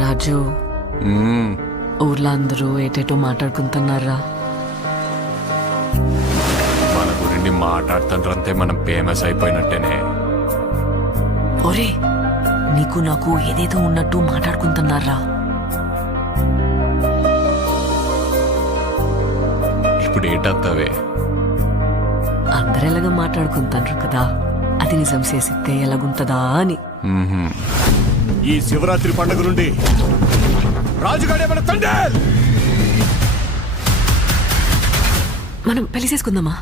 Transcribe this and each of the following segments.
రాజు ఊర్లో అందరూ ఏటేటో మాట్లాడుకుంటున్నారా? మన గురించి మాట్లాడుతుంటే మనం ఫేమస్ అయిపోయినట్టేనే. ఒరే, నీకు నాకు ఏదేదో ఉన్నట్టు మాట్లాడుకుంటున్నారా? ఇప్పుడు ఏటత్తవే? అందరు ఎలాగ మాట్లాడుకుంటారు కదా, అది నిజం చేసిస్తే ఎలాగుంటదా అని. ఈ శివరాత్రి పండుగ నుండి రాజుగాడే మన తండ్రి. మనం పెళ్లి చేసుకుందామా?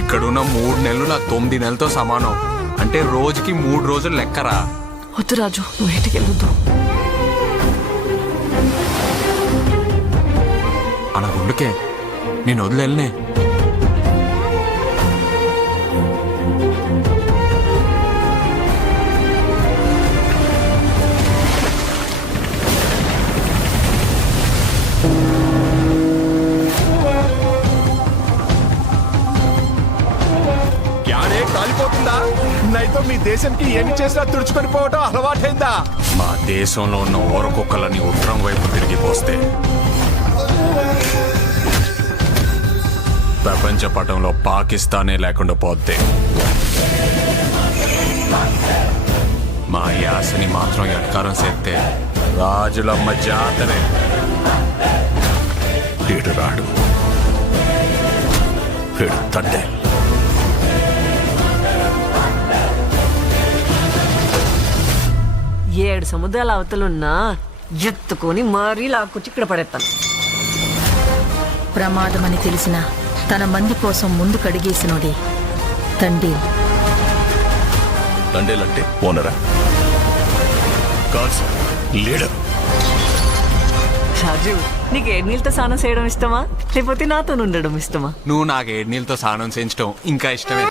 ఇక్కడున్న 3 నెలలు నా 9 నెలలతో సమానం. అంటే రోజుకి 3 రోజులు లెక్కరా. వద్దు రాజు, నువ్వు ఇంటికి వెళ్ళొద్దు. అలా గుండుకే నేను వదిలేనే. యానే కాలిపోతుందా? నైతో మీ దేశానికి ఏమి చేసినా తుడుచుకొని పోవటం అలవాటైందా? మా దేశంలో ఉన్న ఊరకొక్కలని ఉత్తరం వైపు తిరిగిపోస్తే ప్రపంచ పటంలో పాకిస్తానే లేకుండా పోద్ది. మా యాసని మాత్రం ఎట్కారం చేస్తే రాజులమ్మ జాతరే. వీడు రాడు, వీడు తండ్రి. ఏడు సముద్రాల అవతలున్నా ఎత్తుకొని మరీ లాక్కొచ్చి ఇక్కడ పడేస్తాను. ప్రమాదమని తెలిసిన తన మంది కోసం ముందు కడిగేసినోడే తండ్రి. తండేలంటే ఓనరా? కాదు, లీడర్. రాజు, నీకు ఏడు నీళ్ళతో స్నానం చేయడం ఇష్టమా, లేకపోతే నాతో ఉండడం ఇష్టమా? నువ్వు నాకు 7 నీళ్ళతో స్నానం చేయించడం ఇంకా ఇష్టమే.